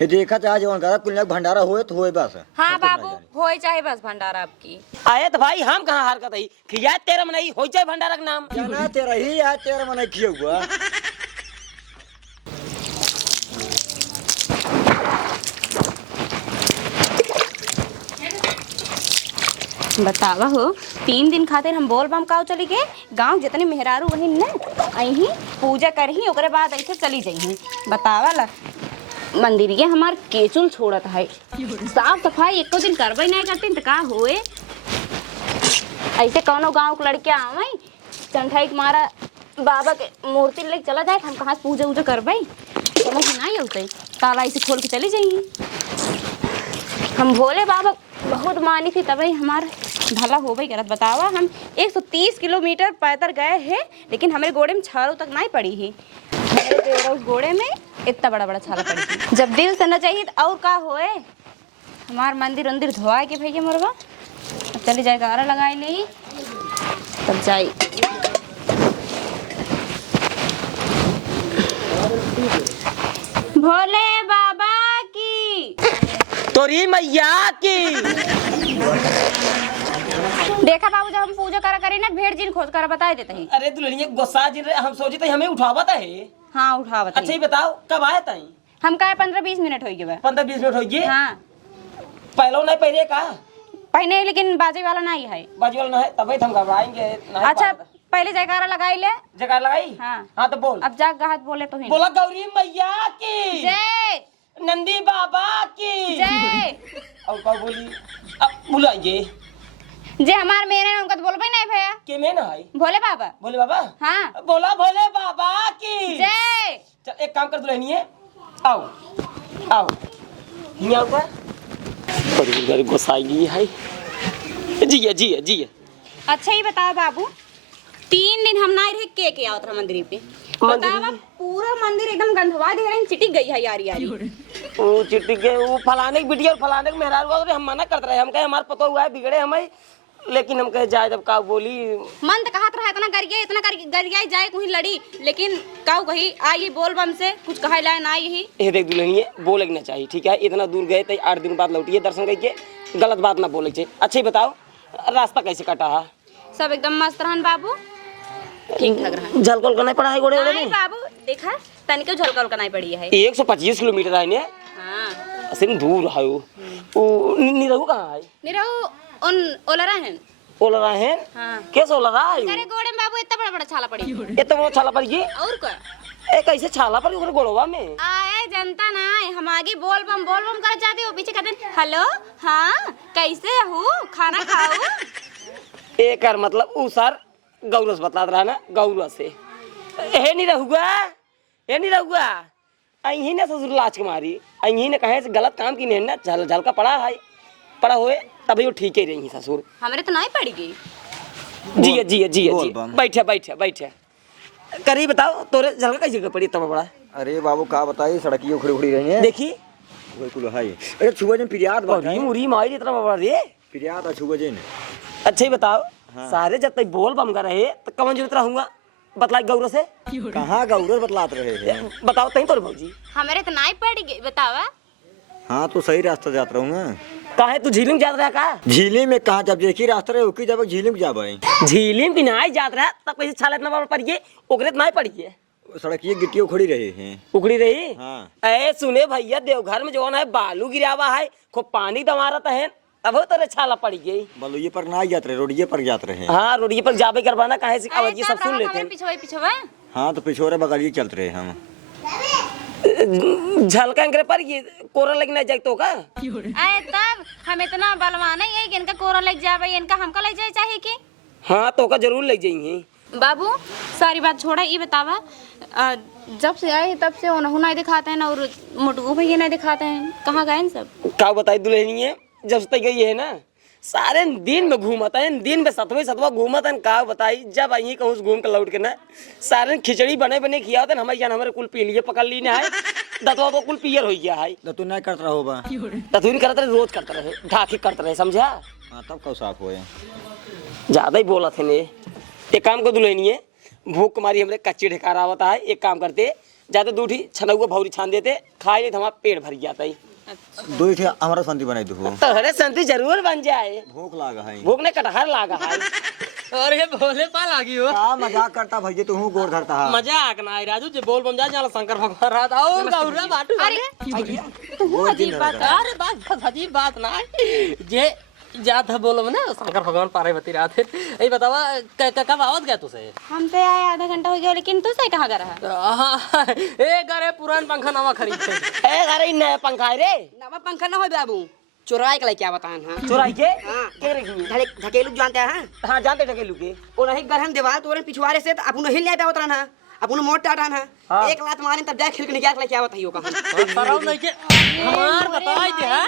ये देखा चाहे जवन करा कुल भंडारा होए तो होए बस। हाँ बाबू होए चाहे बस भंडारा आपकी आए तो भाई हम कहाँ हरकत है खिया तेरा मनाई हो जाए भंडारा का नाम जाना तेरा ही है, तेरा मन किया हुआ। बतावा हो 3 दिन खातिर हम बोल बम काव चली गए गांव जितने मेहरारू वही न अही पूजा करही ओकरे बाद ऐसे चली जही। बतावा ला मंदिर के हमार केचुल छोड़त है साफ सफाई एको दिन करबे नहीं करती तो का होए। ऐसे कौनो गांव के लड़के आवे चंठाई के मारा बाबा के मूर्ति लेके चला जाए हम कहाँ पूजा उजा करबे समझ नहीं होते ताला ऐसे खोल के चली जाएंगी। हम भोले बाबा बहुत मानी थी तभी हमारा भला हो गई करत। बतावा हम 130 किलोमीटर पैदल गए हैं लेकिन हमारे घोड़े में छालों तक नहीं पड़ी है। मेरे घोड़े में इतना बड़ा बड़ा छाला पड़ी थी। जब दिल से न चाहिए तो और का होए हमार मंदिर उंदिर धोआ के भैया मोरवा चली जाए गारा लगाए ले तब जाई। भोले बाबा की तोरी मैया की देखा बाबू जब हम पूजा करा करी ना भेड़ जिन खोज कर बता देते हैं। अरे दुल्हनिया गुस्सा जिन हम सोचे थे हमें उठावत है। हाँ उठा बता। अच्छा ही बताओ कब आए ताई हम का 15-20 मिनट हो गए 15-20 मिनट हो गए। हाँ पहलो नहीं पहले का पहले लेकिन बाजे वाला नहीं है बाजू वाला ना है तभी तो हम घबराएंगे नहीं। अच्छा पहले जयकारा लगाई ले जगह लगाई हाँ तो बोल अब जा गाहत बोले तो ही बोला गौरी मैया की जय नंदी बाबा की जय और कब बोली अब बुलाइए जे हमार मेरे उनका तो बोलबे नहीं भैया के में ना है भोले बाबा बोले बाबा हाँ बोला भोले बाबा की जय। चल एक काम कर दुल्हनी है आओ आओ यहाँ पर बड़ी बड़ी गोसाई है जी जी। अच्छा ही बताओ बाबू 3 दिन हम नहीं रहे के आवत रहा मंदिर पे बतावा पूरा मंदिर एकदम गंधवा दे रहे चिटिक गई है यार यार वो चिट्टी के वो फलाने की बिटिया और फलाने के मेहरार हुआ हम मना करते रहे हम कहे हमारे पता हुआ है बिगड़े हमें लेकिन हम कहे जाए जब का बोली मन तो कहत रहा इतना गरिया जाए कोई लड़ी लेकिन काऊ कही आई बोल बम से कुछ कहा लाए ना यही ये देख दुल्हनी बोले ना चाहिए ठीक है इतना दूर गए थे 8 दिन बाद लौटिए दर्शन करके गलत बात ना बोले चाहिए। अच्छा ही बताओ रास्ता कैसे कटा है सब एकदम मस्त रहन बाबू ठीक ठाक रहन झलकोल का नहीं पड़ा है घोड़े नहीं बाबू देखा तनिको झलकोल का नहीं पड़ी है 125 किलोमीटर है ने हां सिर्फ दूर है वो निरहु कहां है निरहु उन ओलरा है ओलरा है हां कैसे ओलरा है तेरे घोड़े में बाबू इतना बड़ा बड़ा छाला पड़ी इतना बड़ा छाला पड़ गई और का ए कैसे छाला पड़ गई गोड़वा में आए जनता ना हम आगे बोल बम कर जाते हो पीछे कहते हेलो हां कैसे हो खाना खाओ एक कर मतलब उ सर गौरस बता रहा ना गौरव से हे नहीं रहुआ अही ने ससुर लाच के मारी अही ने कहे गलत काम की नहीं ना झल का पड़ा है पड़ा हुए तभी वो ठीक ही रही ससुर हमरे तो नहीं पड़ी गई जी बैठे करी बताओ तोरे झलका कैसी जगह पड़ी तब बड़ा। अरे बाबू का बताइए सड़कियों खड़ी खड़ी रही है देखी बिल्कुल है। अरे छुआ जन पिरियाद बताई मुरी मारी इतना बड़ा रे पिरियाद है छुआ जन। अच्छा ही बताओ सारे जब तक बोल बम कर रहे तो कौन जरूरत रहूंगा बतला गौरव से कहाँ गौरव बतलाते रहे हैं बताओ तही तो भौजी हमरे तो नहीं पड़ी गई बतावा। हाँ तो सही रास्ता जात रहूंगा काहे तू झीलिम जात रहा का झीली में कहाँ जब देखी रास्ता रहे उकी जब झीली में जाबे झीलिम की नहीं जात रहा तब कैसे छाला इतना बड़ा पड़ गई ओकरे नहीं पड़ी है सड़किए गिट्टियों खड़ी रहे हैं उखड़ी रही। हाँ। ए सुने भैया देवघर में जो है बालू गिरावा है खूब पानी दमारत है अब तो छाला पड़ गई बलुए पर ना जात रहे रोडिये पर जात रहे। हाँ रोडिये पर जाबे करवाना काहे से अवजी सब सुन लेते हैं पिछवा हाँ तो पिछोरे बगलिए चलते रहे हम झलका अंगरे पर ये कोरा लग ना जाए तो का आए तब हम इतना बलवाना है कि इनका कोरा लग जावे इनका हमका लग जाए चाहे कि हाँ तो का जरूर लग जाएंगे। बाबू सारी बात छोड़ा ये बतावा जब से आए तब से उन्होंने नहीं दिखाते हैं और मुटकू भैया नहीं दिखाते हैं कहाँ गए सब का बताई दुल्हनी है जब तक गई है ना सारे दिन में घूमता है दिन में सतवा घूमता है का बताई जब आई कहूँ घूम कर लौट के ना सारे खिचड़ी बने खिया होता हमारे जान हमारे कुल पी लिए पकड़ ली ना है दतवा तो कुल पियर हो गया है तो तू नहीं करता रहो बा तू नहीं करता रहे रोज करता रहे ढाके करता रहे समझा। हाँ तब कब साफ हुए ज्यादा ही बोला थे ने एक काम को दुल्हनी है भूख कुमारी हमरे कच्ची ढेकारा होता है एक काम करते जाते दूठी छनौआ भौरी छान देते खाए नहीं तो हमारा पेट भर जाता है। दो थे हमारा संति बनाई दो तो अरे संती जरूर बन जाए। भूख लागा है भूख ने कटहर लागा है। और ये भोले पा लागी हो का मजाक करता भैया तू गोड़ धरता है मजाक ना आई राजू जे बोल बम जा जाला शंकर भगवान रात और गौरा बाटू अरे तू अजीब बात कर। अरे बात अजीब बात ना है जे जात है बोलो ना शंकर भगवान पार्वती रात है ये बतावा कब आवत गया तुसे हम तो आए आधा घंटा हो गया लेकिन तू सही कहाँ कर रहा ए घरे पुरान पंखा नवा खरीद थे ए अरे नया पंखा है रे। नवा पंखा ना हो बाबू चुराए के लिए क्या बतान हाँ चुराई के हाँ। क्या रखी? ढकेलू जानते हैं हाँ जानते ढकेलू के। और नहीं गरहन दीवार तोड़े पिछवाड़े से तो अपन हिल नहीं पावत रहना अपन मोट टाटन है हाँ। एक लात मारे तब जाए खिल के निकाल के क्या बताइयो कहां सराव नहीं के हमार बताई दे है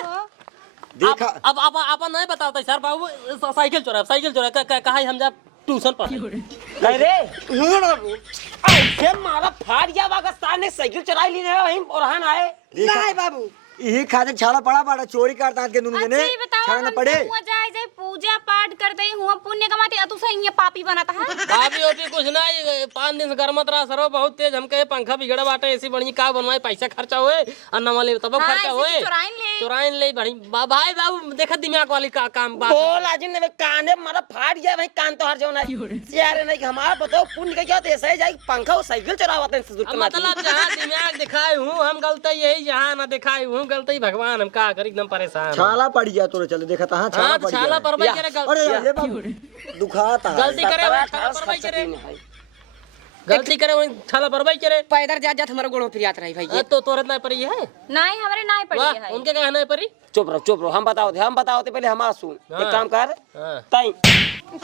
देखा अब नहीं बताता सर बाबू साइकिल चोरा कहा हम जा ट्यूशन पर नहीं रे ऐसे मारा फाड़ गया पाकिस्तान ने साइकिल चुराई ली है वहीं और आए। नहीं बाबू यही खाते छाला पड़ा पड़ा चोरी करता के दोनों जने अच्छा ये बताओ छाला हम पड़े हुआ जाए जाए पूजा पाठ करते ही हुआ पुण्य कमाते तू सही ये पापी बनाता है। भाभी ओपी कुछ ना 5 दिन से गर्मत रहा सरो बहुत तेज हमके पंखा बिगड़ा बाटे ऐसी बड़ी का बनवाए पैसा खर्चा होए अन्ना वाले तब हाँ, खर्चा ऐसे होए चुराइन ले बड़ी भाई बाबू देखा दिमाग वाली का काम बात बोल आज ने काने मारा फाड़ गया भाई कान तो हर जो ना यार नहीं कि हमारा बताओ पुण्य का क्या होता है ऐसे जाए पंखा और साइकिल चुरावते हैं सुजुर मतलब जहाँ दिमाग दिखाए हूँ हम गलती यही जहाँ ना दिखाए हूँ गलती भगवान हम का कर एकदम परेशान छाला पड़ गया तोरे चले देखा था हाँ तो छाला पर भाई करे अरे यार ये बाबू दुखाता है। गलती करे वो छाला पर भाई करे गलती करे वो छाला पर भाई करे पैदल जा जा हमारा गोड़ों फिर रही भाई तो तोरे ना पड़ी है नहीं हमारे नहीं पड़ी वाह है उनके कहना पड़ी चुप रहो हम बताओ पहले हमारा सुन एक काम कर हाँ। ताई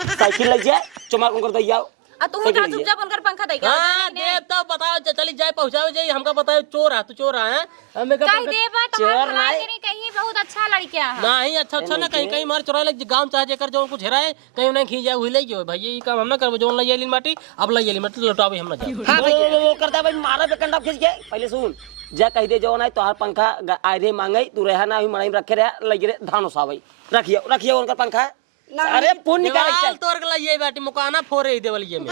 साइकिल लग जाए चुमार को कर दइया तू का चुपचाप उनकर पंखा दे हाँ देव तो बताओ चली जाए पहुंचाओ जाए हमका बताओ चोर है तू चोर है हमें का कहीं दे बात चोर हमारे नहीं कहीं बहुत अच्छा लड़कियां है नहीं अच्छा ना कहीं मार चुरा लग गांव चाहे जेकर जो कुछ हेराए कहीं उन्हें खींच जाए वही ले गयो भाई ये काम हम ना करबो जोन ले लीन माटी अब ले लीन माटी लौटावे हम ना जाओ हाँ वो करता भाई मारा पे कंडा खींच के पहले सुन जा कह दे जो ना तोहार पंखा आधे मांगे तू रहा ना अभी मनाई रखे रहा लगे रे धानो सावई रखिए उनका पंखा अरे पुण्य का चल तोर के लिए बाटी मुकाना फोरे देवलिए में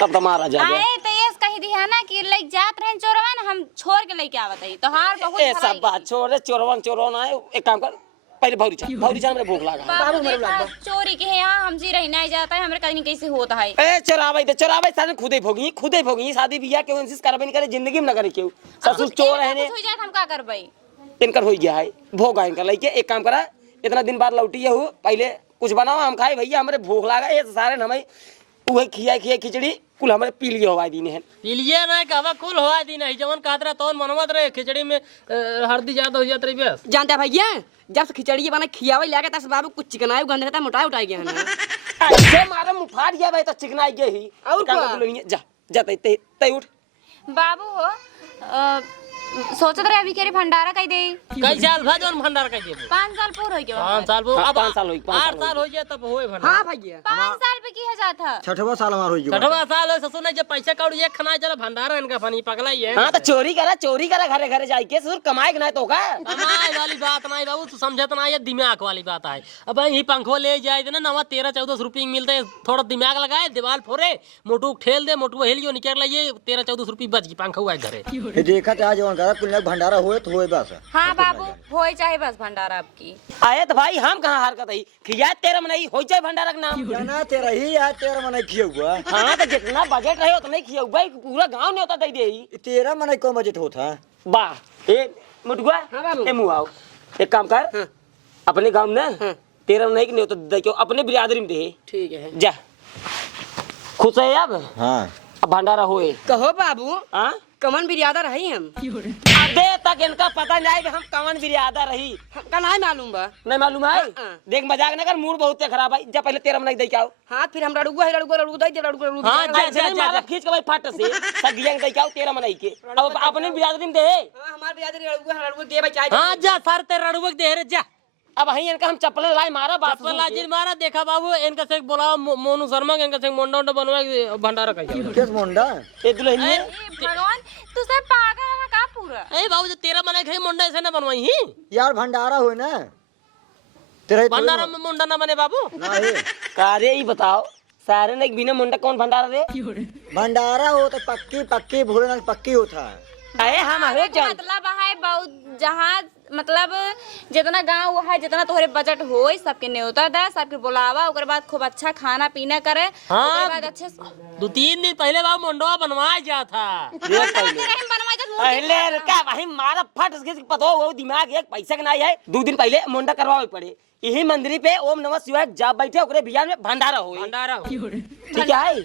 तब तो मारा जा आए तो ये कही दी है ना कि लेके जात रहे चोरवा ना हम छोड़ के लेके आवत है तो हार बहुत ए सब बात छोड़ रे चोरवन आए एक काम कर पहले भौरी छा मेरे भूख लगा बाबू देखा चोरी के है यहाँ हम जी रही नहीं जाता है हमारे कहीं कैसे होता है ए चोरावे सारे खुदे भोगी शादी बियाह के इंसिस करबे नहीं करे जिंदगी में न करे केहू ससुर चोर है ने हो जाए हम का करबै इनकर हो गया है भोगा इनका लइके एक काम करा इतना दिन बाद लौटी है पहले कुछ बनाओ हम खाए भैया हमारे भूख लगा ये सारे हमें उहे खिया खिचड़ी कुल हमारे पी लिए हवा दी है पिलिए ना कहवा कुल होआ दी नहीं जवन कातरा तौन मनवत रहे खिचड़ी में हल्दी ज्यादा हो जात रही बस जानते हैं भैया जब से खिचड़ी बना खियावे लाके तब से बाबू कुछ चिकन आयु गंध रहता मोटा उठाई गया है ऐसे मारा मुफाड़ गया भाई तो चिकना गया ही और काम क्या? जा तै उठ बाबू हो सोचत रहे अभी के भंडारा कही दे कई साल भा जवन भंडार कह देबो 5 साल पूर हो गया 5 साल हाँ, अब 5 साल होई, 5 8 साल हो जाए तब होए भंडार हाँ भैया 5 साल पे की हजार था छठवा साल हमार हो गया छठवा साल है ससुर ने जब पैसा कौड़ी एक खाना चला भंडारा इनका फनी पगला ही है हाँ तो चोरी करा घरे घरे जाके ससुर कमाए के ना तो का कमाई वाली बात नहीं बाबू तू समझत ना ये दिमाग वाली बात है अब ये पंखो ले जाए ना नवा 13-14 रुपये मिलते थोड़ा दिमाग लगाए दीवार फोड़े मोटू ठेल दे मोटू हेलियो निकल ये 13-14 रुपये बच गई पंखा हुआ घरे देखा था जवन करा कुल भंडारा होए तो होए बस हाँ बाबू होए चाहे बस भंडारा आपकी आए तो भाई हम कहाँ हरकत है खिया तेरा में नहीं हो जाए भंडारा का नाम जाना तेरा ही है तेरा मन खिया हुआ हाँ तो जितना बजट रहे उतना ही खिया भाई पूरा गांव नहीं होता दे दे तेरा मन कौन बजट होता वाह ए मुटुआ ए मुआओ एक काम कर अपने गांव में तेरा नहीं नहीं होता देखो अपने बिरादरी में दे ठीक है जा खुश है अब हाँ अब भंडारा होए कहो बाबू हाँ कमन बिरादा रही हम अबे तक इनका पता नहीं कि हम कौन बिरादा रही हमका नहीं मालूम बा नहीं मालूम है हाँ। देख मजाक न कर मूड बहुत खराब है जब पहले तेरा में नहीं दे के आओ हाथ फिर हम रड़ुआ दे दे रड़ुआ हाँ, जा, ऐसे नहीं मारा खींच के भाई फाट से सब गिया दे के आओ तेरा में नहीं के अब अपने बिरादरी में दे हमार बिरादरी रड़ुआ दे भाई चाहे हाँ जा सर ते रड़ुआ दे रे जा अब वहीं इनका हम चप्पल लाई मारा बात चप्पल लाजिर मारा देखा बाबू इनका से बोला मोनू शर्मा इनका से मोंडा उंडा बनवा भंडारा कहिए किस मुंडा ए दुल्हन ए, भगवान तू सब पागल है का पूरा ए बाबू जो तेरा मने खाई मुंडा ऐसे ना बनवाई ही यार भंडारा होए ना तेरा ही भंडारा में मुंडा ना बने बाबू ना है कार्य ही बताओ सारे ने बिना मुंडा कौन भंडारा दे भंडारा हो तो पक्की भोलेनाथ पक्की होता है अरे हम हवे जान मतलब है बहुत जहाँ मतलब जितना गांव है जितना तोहरे बजट हो सबके न्योता दे सबके बुलावा ओकर बाद खूब अच्छा खाना पीना करे हाँ। ओकर बाद अच्छे से 2-3 दिन पहले बाबू मंडवा बनवाया जा था। पहले क्या भाई मारा फट इसके पता हो दिमाग एक पैसा के नहीं है 2 दिन पहले मुंडा करवावे पड़े यही मंदिर पे ओम नमः शिवाय जा बैठे ओकरे बियान में भंडारा होई भंडारा ठीक है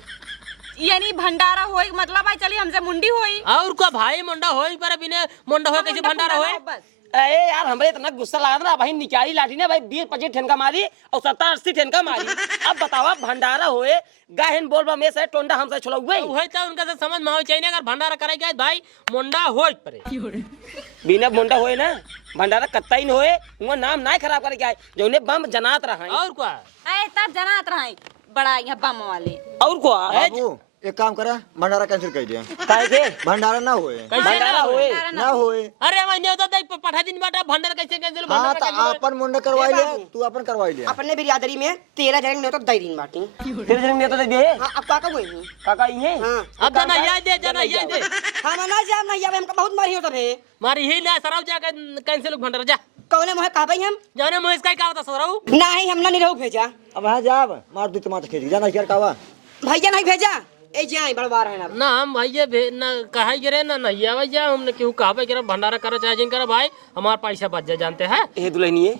यानी भंडारा होई मतलब है चली हमसे मुंडी होई और को भाई मुंडा होई पर बिना मुंडा होए कैसे भंडारा होए? बस अरे यार हमरे इतना गुस्सा लगा ना भाई निकाली लाठी ने भाई 20-25 ठेनका मारी और 70-80 ठेनका मारी अब बतावा भंडारा होए गाहन बोलबा में से टोंडा हमसे छुड़ाउए होए तो उनका से समझ में आवे चाहिए अगर भंडारा करे के भाई मुंडा होई परे बिना मुंडा होए ना भंडारा कत्ता ही न होए वो नाम ना खराब करे के जोने बम जनात रहा है और क्या ए तब जनात रहे बड़ा यहाँ बम वाले और को बाबू एक काम करा भंडारा कैंसिल कर दिया काहे के भंडारा ना होए भंडारा होए ना होए अरे मैंने होता देख पठा दिन बाटा भंडारा कैसे कैंसिल हाँ भंडारा तो कैंसिल अपन मुंडा करवाई लिया तू अपन करवाई लिया अपने बिरादरी में 13 जन ने तो दैरीन बाटी। तेरे जन में तो दे हाँ अब काका वही नहीं। काका ये हाँ अब जना याद दे जना याद दे खाना ना जाम नहीं जाम हमका बहुत मारी हो तबे मारी ही ना सराव जा कैंसिल भंडारा जा कौने मोह कहबै हम जाने मुझे इसका क्या होता सराव नहीं हम ना नहीं रहू भेजा अब हाँ जा मार दू टमाटर खेत जाना क्या कावा भैया नहीं भेजा ए जाई बड़वार है ना ना हम भैया ना कहा गिरे ना नहीं आवे जा हमने क्यों कहा पे गिरा भंडारा करे चाहे जिन करे भाई हमारा पैसा बच जा जानते हैं ए दुल्हनी है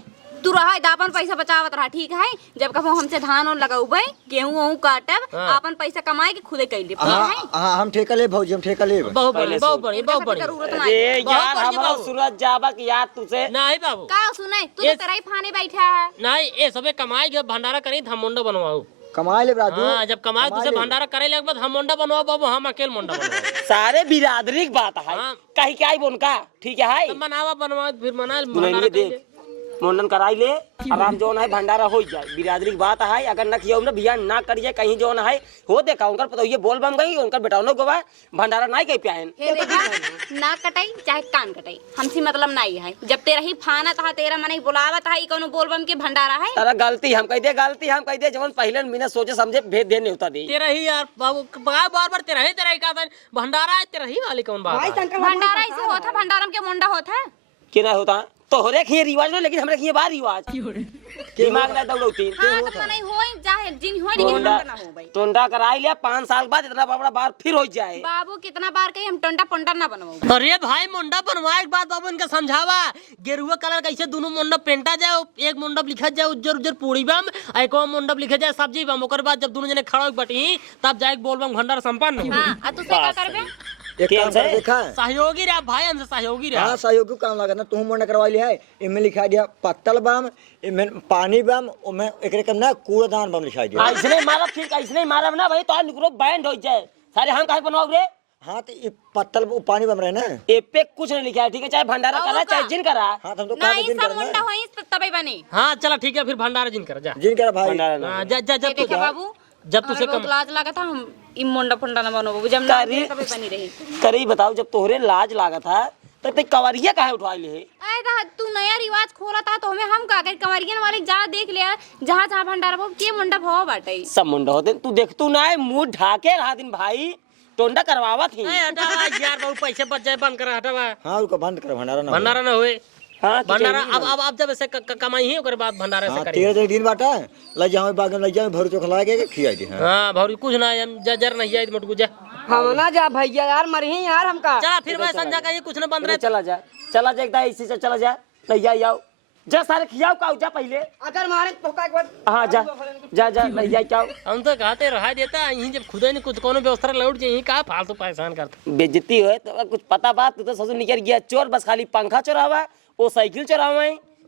तू रहा दापन पैसा बचावत रहा ठीक है जब कहो हमसे धान और लगाऊबे गेहूं वहूं काटब हाँ। अपन पैसा कमाए के खुदे कैली हाँ हम ठेका ले भौजी हम ठेका ले बहुत बड़ी बहुत बड़ी बहुत बड़ी जरूरत अरे नहीं यार बढ़िया हमारा बाबू। सूरज जाबा कि यार तुझसे नहीं बाबू का सुने तू ये- तो तेरा ही फाने बैठा है नहीं ये सबे कमाई के भंडारा करी हम मुंडा बनवाऊ कमाए ले राजू हाँ जब कमाई तुझे ले। भंडारा करे लगे बाद हम मुंडा बनवाओ बाबू हम अकेले मुंडा बनवाओ सारे बिरादरी की बात है हाँ। कहीं क्या ही उनका ठीक है तब बनावा बनवा फिर मना दुल्हनी भंडारा देख मुंडन कराई ले आराम जो है भंडारा हो जाए बिरादरी की बात है अगर न किया ना बिया ना करिए कहीं जो है हो देखा उनका पता ये बोल बम गई उनका बेटा को भंडारा नहीं कहीं प्यान हे देखा ना कटाई चाहे कान कटाई हमसे मतलब नहीं है जब तेरा ही फाना था तेरा मने बुलावत है कोनो बोलबम के भंडारा है तारा गलती हम कह दे जवन पहले बिना सोचे समझे भेद देने होता दी तेरा ही यार बाबू बार बार तेरा ही कहा था भंडारा है तेरा ही वाली कौन बात भाई है? शंकर भंडारा ऐसे होता भंडारम के मुंडा होता कि ना होता तोहरे खिए रिवाज नहीं लेकिन हमरे खिए बार रिवाज दिमाग ना दौड़ती हां तो मने होई चाहे जिन होई लेकिन टोंडा हम ना हो भाई टोंडा कराई लिया 5 साल बाद इतना बड़ा बार फिर हो जाए बाबू कितना बार कही हम टंडा पंडा ना बनवाओ अरे भाई मुंडा बनवाए के बाद बाबू इनका समझावा गेरुआ कलर कैसे दोनों मुंडा पेंटा जाए एक मुंडा लिखा जाए उज्जर उज्जर पूरी बम एक और मुंडा लिखा जाए सब्जी बम ओकर बाद जब दोनों जने खड़ा हो बटी तब जाए बोल बम भंडारा संपन्न हो हां आ तू से का करबे एक काम कर देखा है सहयोगी रहा भाई हमसे सहयोगी रहा हाँ सहयोगी काम लगा ना तू मुंडा करवाई लिया है इनमें लिखा दिया पत्तल बम इनमें पानी बम उनमें एक रकम ना कूड़ादान बम लिखा दिया ऐसे नहीं मारा ठीक ऐसे नहीं मारा ना भाई तो निकलो बैंड हो जाए सारे हम काहे बनवाओ रे हाँ तो ये पत्तल पानी बम रहे ना ए पे कुछ नहीं लिखा है ठीक है चाहे भंडारा और करा का? चाहे जिन करा हाँ तो हम तो कहा नहीं दिन सब करना मुंडा है। होई तबे बनी हाँ चला ठीक है फिर भंडारा जिन कर जा जिन करा भाई भंडारा ना हाँ, जा जा जब देखा बाबू जब तुझे बहुत कम लाज लगा था हम इ मुंडा फंडा ना बनवाओ जब ना करी- कभी बनी रही करी बताओ जब तोहरे लाज लागा था तब ते कवरिया काहे उठवा ले आए था तू नया रिवाज खोला था तो हमें हम का कर कंवरियन वाले जा देख लिया जहां जहां भंडारा भो के मुंडा भवा बाटे सब मुंडा होते तू देख तू ना मुंह ढाके रहा दिन भाई टोंडा करवावा थी ए, हटावा यार बाबू पैसे बच जाए बंद कर हटावा हाँ उसको बंद कर भंडारा ना भंडारा ना होए हाँ तो भंडारा चाहिए। अब जब ऐसे कमाई ही ओकर बाद भंडारा से हाँ करेंगे 13 दिन बाटा लग जाओ बाग में लग जाओ भर चोख लगा के खिया दी हाँ हाँ भौरी कुछ ना हम जर नहीं आई मटकू जा हम ना जा भैया यार मरही यार हमका चला फिर मैं संजा का ये कुछ ना बन अरे रहा चला जा एकदम इसी से चला जा नहीं आओ जा सारे खियाओ का जा पहले अगर मारे तो का एक बार हाँ जा नहीं आई क्या हम तो कहते रहा देता यहीं जब खुद ने कुछ कोनो व्यवस्था लौट जाए यहीं का फालतू परेशान करता बेइज्जती हो तो कुछ पता बात तू तो ससुर निकल गया चोर बस खाली पंखा चोरावा वो साइकिल चोरावा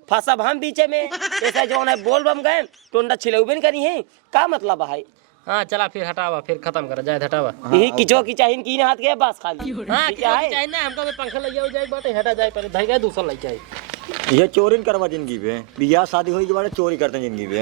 फंसा भाम बीचे में ऐसा जो है बोल बम गए टोंडा छिलौबे करी है का मतलब है हाँ चला फिर हटावा फिर खत्म कर जाए हटावा यही किचो की चाहिए की हाथ के बस खाली हाँ ठीक है चाहिए ना हमको भी पंखा लग जाए बाटे हटा जाए पर भाई का दूसरा लग जाए ये चोरी करवा जिंदगी पे बियाह शादी हुई के बाद चोरी करते हैं जिंदगी पे